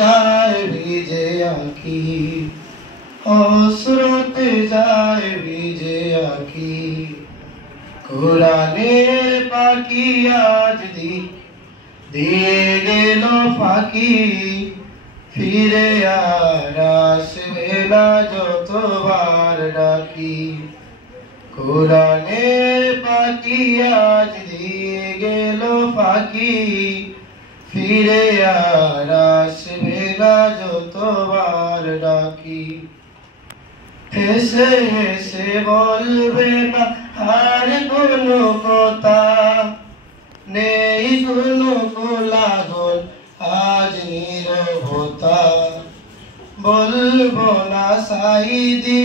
যায় ভিজে আঁখি, অশ্রুতে যায় ভিজে আঁখি। কোরআনের পাখি আজ দিয়ে গেল ফাঁকি, ফিরে আর আসবে না যতবার ডাকি। কোরআনের পাখি আজ দিয়ে গেল ফাঁকি, ফিরে আর আসবে না যতবার ডাকি। হেসে হেসে বলবে না আর কোনো কথা, নেই কোনো কোলাহল আজ নীরবতা। বলবো না সাইদি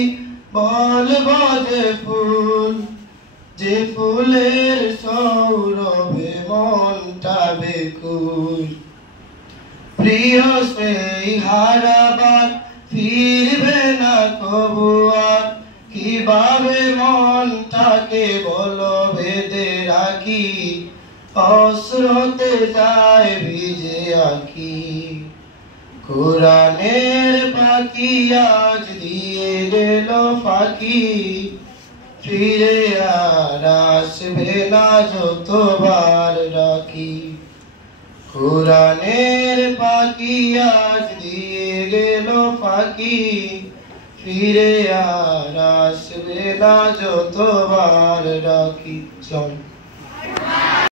বলবো যে ফুলের সৌরভে মনটা বেকুল। প্রিয় সেই হারাবার ফিরবে না কবু আর, কিভাবে মনটাকে বলো বেঁধে রাখি। অশ্রুতে যায় ভিজে আঁখি, কোরআনের পাখি আজ দিয়ে গেল ফাঁকি, ফিরে আর আসবে না যতবার ডাকি। কোরআনের পাখি আজ দিয়ে গেল ফাঁকি, ফিরে আর আসবে না যতবার ডাকি।